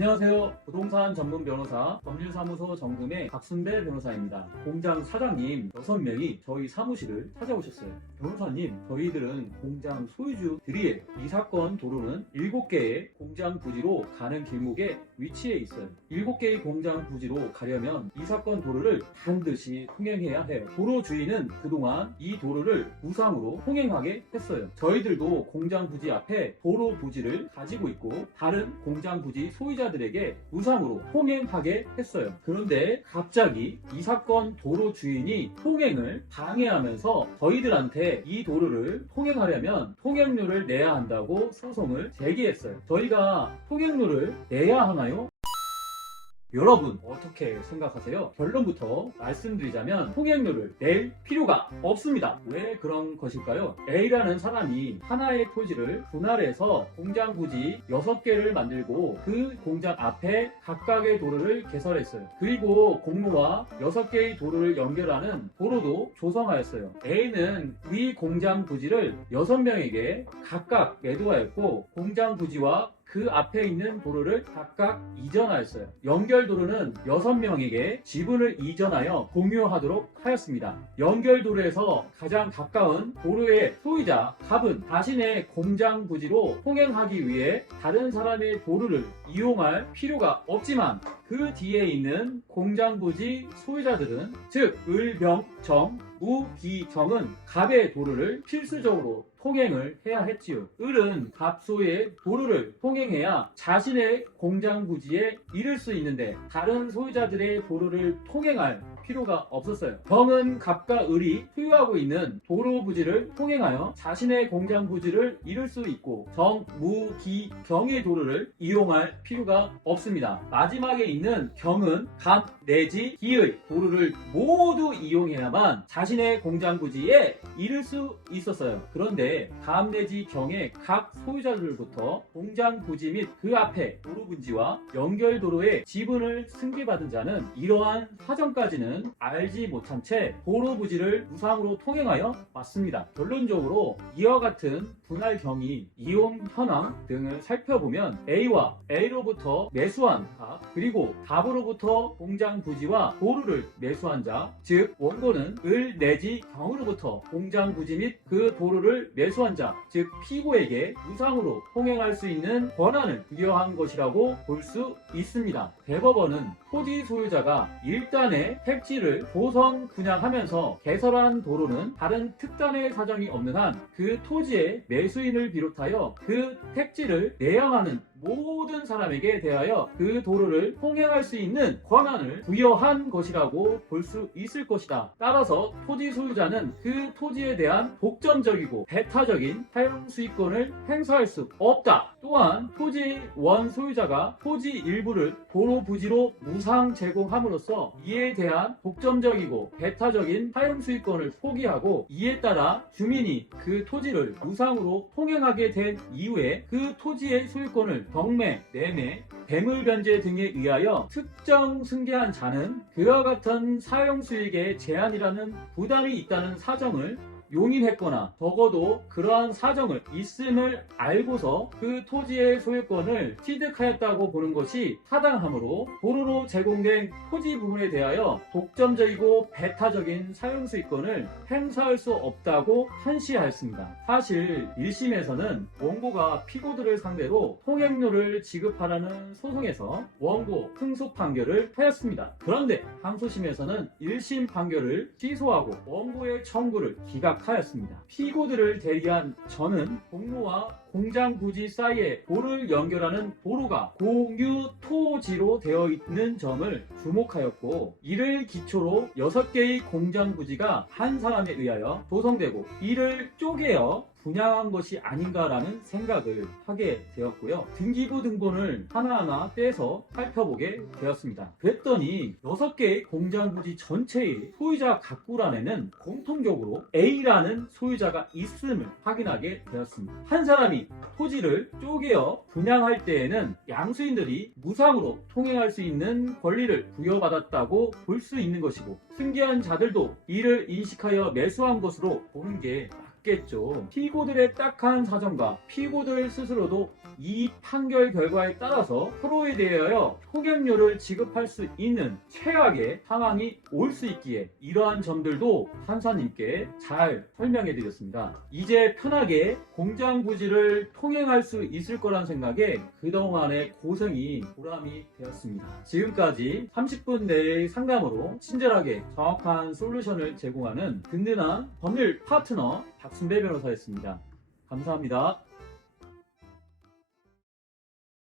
안녕하세요. 부동산 전문 변호사 법률사무소 정금의 박순대 변호사입니다. 공장 사장님 6명이 저희 사무실을 찾아오셨어요. 변호사님, 저희들은 공장 소유주들이에요. 이 사건 도로는 7개의 공장 부지로 가는 길목에 위치해 있어요. 7개의 공장 부지로 가려면 이 사건 도로를 반드시 통행해야 해요. 도로 주인은 그동안 이 도로를 무상으로 통행하게 했어요. 저희들도 공장 부지 앞에 도로 부지를 가지고 있고 다른 공장 부지 소유자들에게 무상으로 통행하게 했어요. 그런데 갑자기 이 사건 도로 주인이 통행을 방해하면서 저희들한테 이 도로를 통행하려면 통행료를 내야 한다고 소송을 제기했어요. 저희가 통행료를 내야 하나요? 여러분 어떻게 생각하세요? 결론부터 말씀드리자면 통행료를 낼 필요가 없습니다. 왜 그런 것일까요? A라는 사람이 하나의 토지를 분할해서 공장 부지 6개를 만들고 그 공장 앞에 각각의 도로를 개설했어요. 그리고 공로와 6개의 도로를 연결하는 도로도 조성하였어요. A는 위 공장 부지를 6명에게 각각 매도하였고 공장 부지와 그 앞에 있는 도로를 각각 이전하였어요. 연결도로는 6명에게 지분을 이전하여 공유하도록 하였습니다. 연결도로에서 가장 가까운 도로의 소유자 갑은 자신의 공장 부지로 통행하기 위해 다른 사람의 도로를 이용할 필요가 없지만 그 뒤에 있는 공장 부지 소유자들은 즉 을, 병, 정, 우, 기, 정은 갑의 도로를 필수적으로 통행을 해야 했지요. 을은 갑소의 도로를 통행해야 자신의 공장 부지에 이를 수 있는데 다른 소유자들의 도로를 통행할 필요가 없었어요. 정은 갑과 을이 소유하고 있는 도로 부지를 통행하여 자신의 공장 부지를 이룰 수 있고 정, 무, 기, 경의 도로를 이용할 필요가 없습니다. 마지막에 있는 경은 갑 내지 기의 도로를 모두 이용해야만 자신의 공장 부지에 이를 수 있었어요. 그런데 갑 내지 경의 각 소유자들로부터 공장 부지 및 그 앞에 도로 분지와 연결 도로의 지분을 승계받은 자는 이러한 사정까지는 알지 못한 채 도로 부지를 무상으로 통행하여 왔습니다. 결론적으로 이와 같은 분할 경위, 이용 현황 등을 살펴보면 A와 A로부터 매수한 갑 그리고 갑으로부터 공장 부지와 도로를 매수한 자, 즉 원고는 을 내지 경으로부터 공장 부지 및 그 도로를 매수한 자, 즉 피고에게 무상으로 통행할 수 있는 권한을 부여한 것이라고 볼 수 있습니다. 대법원은 토지 소유자가 일단의 택지를 조성 분양하면서 개설한 도로는 다른 특단의 사정이 없는 한 그 토지의 매수인을 비롯하여 그 택지를 내양하는 모든 사람에게 대하여 그 도로를 통행할 수 있는 권한을 부여한 것이라고 볼 수 있을 것이다. 따라서 토지 소유자는 그 토지에 대한 독점적이고 배타적인 사용 수익권을 행사할 수 없다. 또한 토지 원 소유자가 토지 일부를 도로 부지로 무상 제공함으로써 이에 대한 독점적이고 배타적인 사용 수익권을 포기하고 이에 따라 주민이 그 토지를 무상으로 통행하게 된 이후에 그 토지의 소유권을 경매, 매매, 배물변제 등에 의하여 특정 승계한 자는 그와 같은 사용수익의 제한이라는 부담이 있다는 사정을 용인했거나 적어도 그러한 사정을 있음을 알고서 그 토지의 소유권을 취득하였다고 보는 것이 타당하므로 도로로 제공된 토지 부분에 대하여 독점적이고 배타적인 사용수익권을 행사할 수 없다고 한시하였습니다. 사실 1심에서는 원고가 피고들을 상대로 통행료를 지급하라는 소송에서 원고 승소 판결을 하였습니다. 그런데 항소심에서는 1심 판결을 취소하고 원고의 청구를 기각하였습니다. 피고들을 대리한 저는 공로와 공장 부지 사이에 도를 연결하는 도로가 공유 토지로 되어 있는 점을 주목하였고 이를 기초로 6개의 공장 부지가 한 사람에 의하여 조성되고 이를 쪼개어 분양한 것이 아닌가라는 생각을 하게 되었고요. 등기부 등본을 하나하나 떼서 살펴보게 되었습니다. 그랬더니 6개의 공장 부지 전체의 소유자 각구란에는 공통적으로 A라는 소유자가 있음을 확인하게 되었습니다. 한 사람이 토지를 쪼개어 분양할 때에는 양수인들이 무상으로 통행할 수 있는 권리를 부여받았다고 볼 수 있는 것이고 승계한 자들도 이를 인식하여 매수한 것으로 보는 게 맞겠죠. 피고들의 딱한 사정과 피고들 스스로도 이 판결 결과에 따라서 서로에 대하여 통행료를 지급할 수 있는 최악의 상황이 올 수 있기에 이러한 점들도 판사님께 잘 설명해 드렸습니다. 이제 편하게 공장 부지를 통행할 수 있을 거란 생각에 그동안의 고생이 보람이 되었습니다. 지금까지 30분 내의 상담으로 친절하게 정확한 솔루션을 제공하는 든든한 법률 파트너 박순배 변호사였습니다. 감사합니다.